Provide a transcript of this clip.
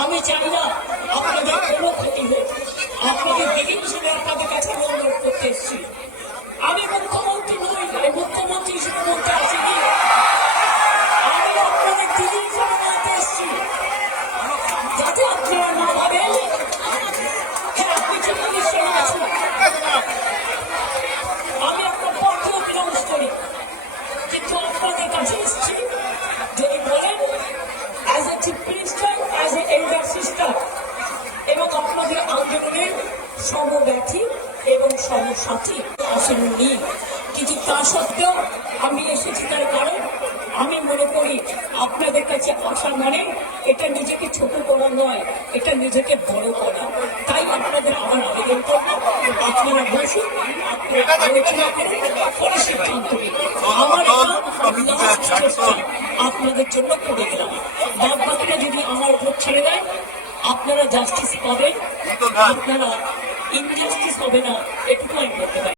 আমি চাই না ক্ষতি হোক আপনাদের দেখে শুনে আপনাদের কাছে অনুরোধ করতে এসেছি। আমি সমব্যথী এবং সমসাথী আসেননি। কিন্তু তা সত্ত্বেও আমি এসেছি তার কারণ আমি মনে করি আপনাদের কাছে আসা মানে এটা নিজেকে ছোট করা নয় এটা নিজেকে বড় করা। তাই আপনাদের আমার আবেদন করব। আপনারা বসুন আপনারা আলোচনা করুন পরে সিদ্ধান্ত নিন। আমার আপনাদের জন্য করে গেলাম আপনারা জাস্টিস পাবেন আপনারা ইনজাস্টিস হবে না এটুকু আমি বলতে পারি